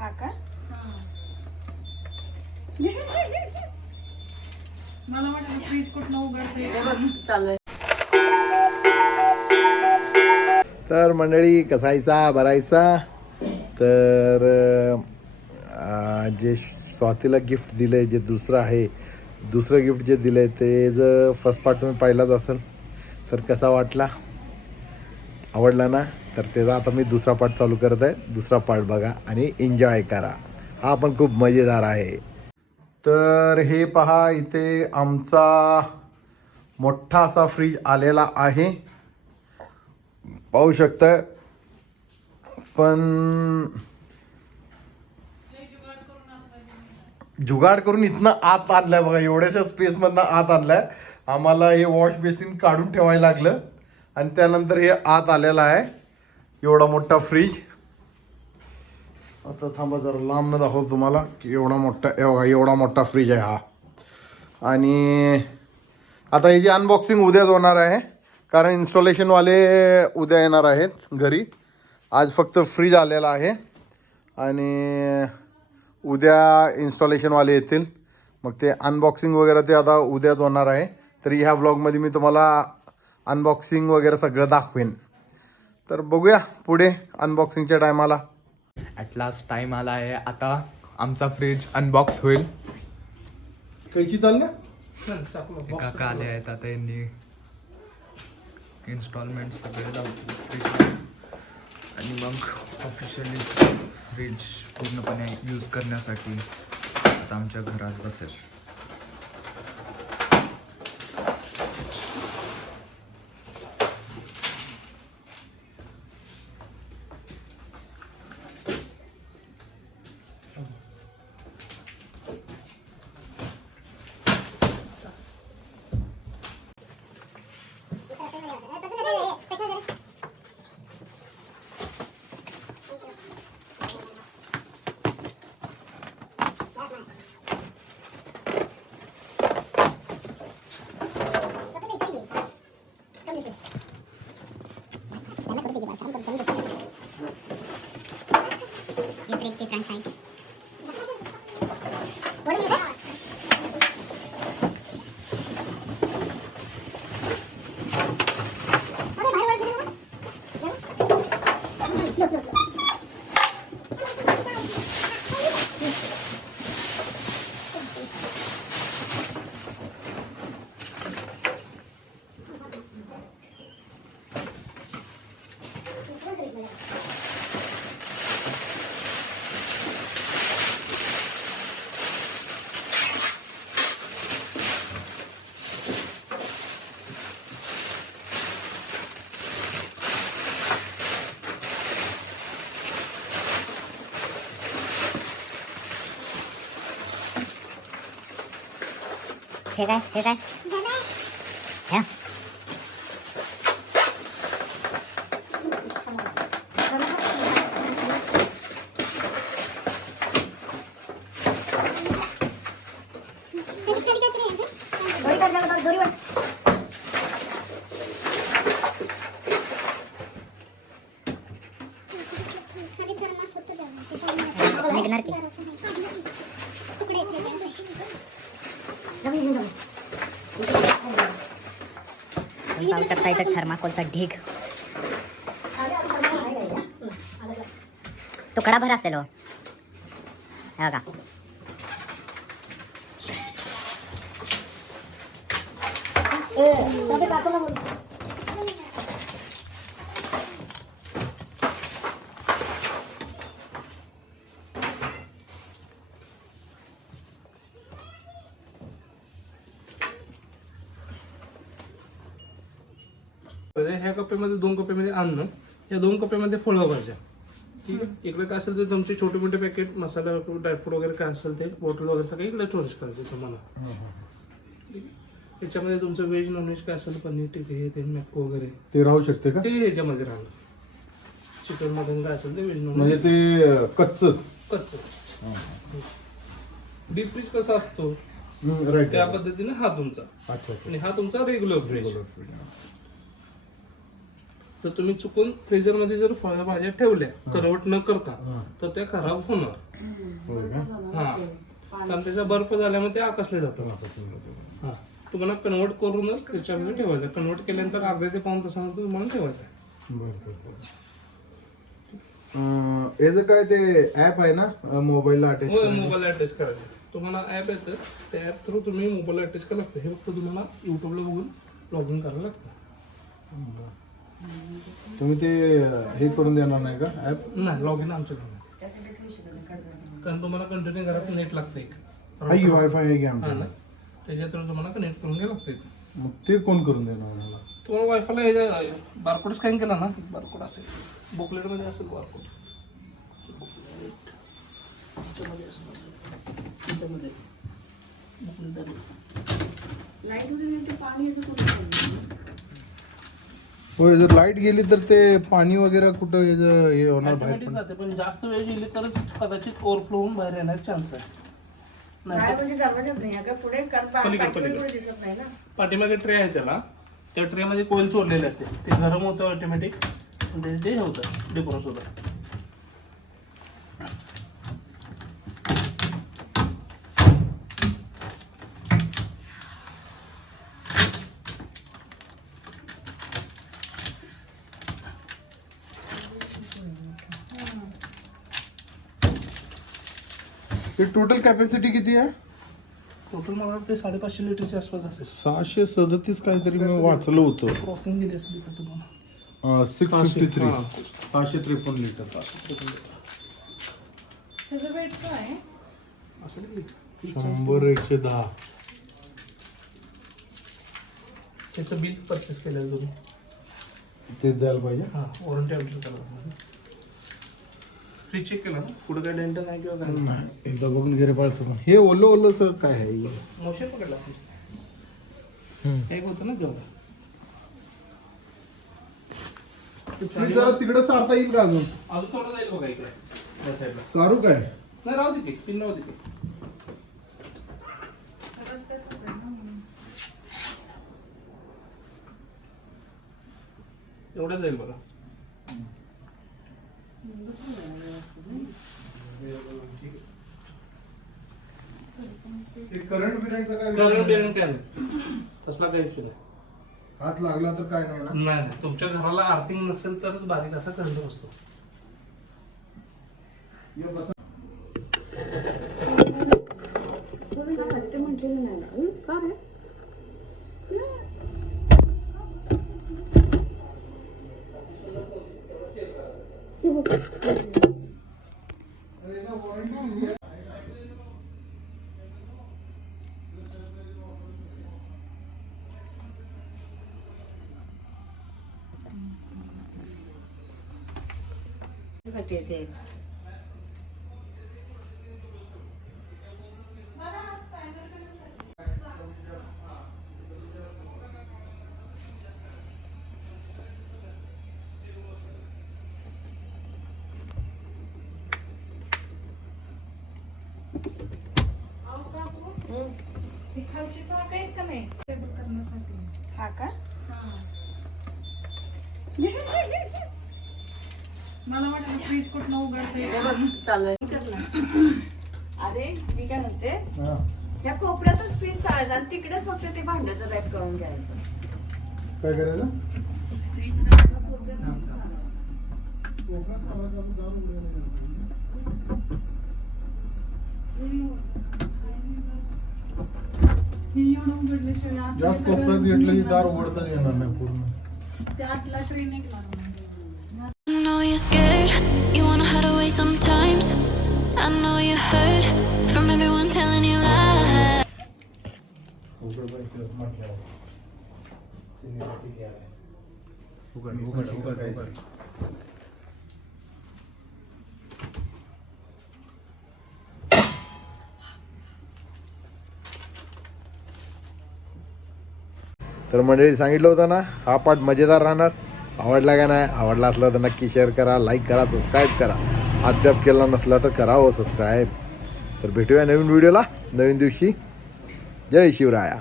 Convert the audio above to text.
हा का? मला वाटलं फ्रीज कुठनं उघडते तर मंडळी कसायचा बरायचा? तर जे स्वातीला गिफ्ट दिलंय जे दुसरं आहे दुसरं गिफ्ट जे दिलंय ते जर फर्स्ट पार्ट तुम्ही पाहिलाच असेल तर कसा वाटला? आवडला ना? तर त्याचा आता मी दुसरा पार्ट चालू करत आहे. दुसरा पार्ट बघा आणि एन्जॉय करा. हा पण खूप मजेदार आहे. तर हे पहा इथे आमचा मोठा असा फ्रीज आलेला आहे. पाहू शकताय. पण जुगाड करून इथनं आत आणलाय बघा. एवढ्याशा स्पेसमधनं आत आणलाय. आम्हाला हे वॉश बेसिन काढून ठेवायला लागलं. आणि त्यानंतर हे आत आलेलं आहे. एवढा मोठा फ्रीज आता थांबा जरा लांब न दाखवतो तुम्हाला की एवढा मोठा एवढा एवढा मोठा फ्रीज आहे हा. आणि आता याची अनबॉक्सिंग उद्याच होणार आहे कारण इन्स्टॉलेशनवाले उद्या येणार आहेत घरी. आज फक्त फ्रीज आलेला आहे आणि उद्या इन्स्टॉलेशनवाले येतील. मग ते अनबॉक्सिंग वगैरे ते आता उद्याच होणार आहे. तरी ह्या व्लॉगमध्ये मी तुम्हाला अनबॉक्सिंग वगैरे सगळं दाखवेन. तर बघूया पुढे अनबॉक्सिंगच्या टायमाला ॲट लास्ट टाइम आला आहे. आता आमचा फ्रीज अनबॉक्स होईल. कैची चाललं काका आले आहेत. आता यांनी इन्स्टॉलमेंट सगळे लावतील आणि मग ऑफिशियली फ्रीज पूर्णपणे यूज करण्यासाठी आता आमच्या घरात बसेल. every different side. हे काय हे काय ह्या. निघणार की तुम्ही पाहू शकता इथं थर्माकोलचा ढीग. तुकडा भर असेल हो. हे का तर ह्या कप्प्यामध्ये दोन कप्प्यामध्ये अन्न या दोन कप्प्यामध्ये फळं भाज्या. ठीक आहे इकडे काय असेल ते तुमचे छोटे मोठे पॅकेट मसाला ड्रायफ्रूट वगैरे काय असेल ते बॉटल वगैरे सगळं इकडे स्टोरेज करायचं तुम्हाला ठीक आहे? याच्यामध्ये तुमचं व्हेज नॉनव्हेज काय असेल पनीर टिक्की हे ते मॅको वगैरे. ते राहू शकते का? ते ह्याच्यामध्ये राहणार. चिकन मटन काय असेल ते व्हेज म्हणजे नॉनव्हेज ते कच्चच. कच्च डीप फ्रीज कसा असतो? त्या पद्धतीने हा तुमचा. आणि हा तुमचा रेग्युलर फ्रीज जर तुम्ही चुकून फ्रीजरमध्ये जर फळ्या भाज्या ठेवल्या कन्वर्ट न करता तर त्या खराब होणार. हा. कारण त्याचा बर्फ झाल्यामुळे ते आकसले जातात. हा. तुम्हाला कन्वर्ट करूनच त्याच्यामध्ये ठेवायचं कन्वर्ट केल्यानंतर अर्ध्या ते पाऊन तासानंतर तुम्हाला ठेवायचं आहे. याचं काय ते ऍप आहे ना मोबाईलला अटॅच होय मोबाईल अटॅच करायचं. तुम्हाला ऍप येतं. त्या ऍप थ्रू तुम्ही मोबाईल अटॅच करायला लागतं. हे फक्त तुम्हाला युट्यूबला बघून लॉग इन करायला लागतं. तुम्ही ते हे करून देणार नाही का ऍप नाही लॉग इन आमच्याकडे कारण तुम्हाला कंटिन्यू घरात नेट लागतं एक. वायफाय आहे की हा आमच्या ना त्याच्या थ्रू तुम्हाला कनेक्ट करून घ्यायला लागतं इथं. मग ते कोण करून देणार मला तुम्हाला वायफायला हे बारकोड स्कॅन केला ना बारकोड असेल. बुकलेटमध्ये असेल बारकोड होय जर लाइट गेली तर ते पाणी वगैरे कुठं हे होणार बाहेर Automatic जाते पण जास्त वेळ गेली तर कदाचित ओव्हरफ्लो होऊन बाहेर येण्याचा चान्स आहे. नाही म्हणजे जमतच नाही अगं पुढे कर पा- पलीकडे, पाठीवर पलीकडे. पुढे दिसत नाही ना? पाठीमागे ट्रे आहे त्याला. त्या ट्रेमध्ये कोईल चोरलेले असते. ते गरम होतं ऑटोमॅटिक ते ते हे होतं डिफ्रॉस होतं ते टोटल कॅपॅसिटी किती आहे? टोटल मला वाटतं साडेपाचशे लिटरच्या आसपास असेल. सहाशे सदतीस काहीतरी मी वाचलं होतं. क्रॉसिंग दिली असेल इथं तुम्हाला. सिक्स फिफ्टी थ्री हा. सहाशे त्रेपन्न लिटर. त्याचं वेट काय असेल की शंभर एकशे दहा. त्याचं बिल परचेस केलं तुम्ही. ते द्यायला पाहिजे. हां वॉरंटी करा फ्रीज चेक केला ना? पुढे काय डेंटल नाही किंवा काय? नाही. एकदा बघून घे रे पाळतो. हे ओलं ओलं सर काय आहे? मोशन पकडला एक होतं ना जरा तिकडे सारता येईल का अजून? अजून थोडं जाईल बघा इकडे. त्या साईडला सारू काय? नाही राहू दे पिन राहू दे ते. एवढं जाईल बघा. करंट बिरंटचा काय करंट बिरंट काय नाही. तसला काही विषय नाही. हात लागला तर काय नाही ना? नाही नाही. तुमच्या घराला आर्थिंग नसेल तरच बारीक असा करंट बसतो. काय खायचं म्हटलेलं नाही ना हं? का रे साठी आहे ते. हं. ही खालची चाक आहेत का नाही टेबल करण्यासाठी हा का मला वाटलं फ्रीज कुठनं उघडता. अरे मी काय म्हणते? हा. त्या कोपऱ्यातच पीस चालायचं आणि तिकडेच फक्त ते भांड्याचं रॅप करून घ्यायचं. काय करायचं? जास्त कोपऱ्यात घेतलं की दार उघडताच येणार नाही पूर्ण. I know you're scared, you wanna hide away sometimes. I know you're hurt from everyone telling you lies. तर मंडळी सांगितलं होतं ना हा पाठ मजेदार राहणार. आवडला का नाही? आवडला असला तर नक्की शेअर करा लाईक करा सबस्क्राईब करा. अद्याप केला नसला तर करावं सबस्क्राईब हो तर भेटूया नवीन व्हिडिओला नवीन दिवशी. जय शिवराया.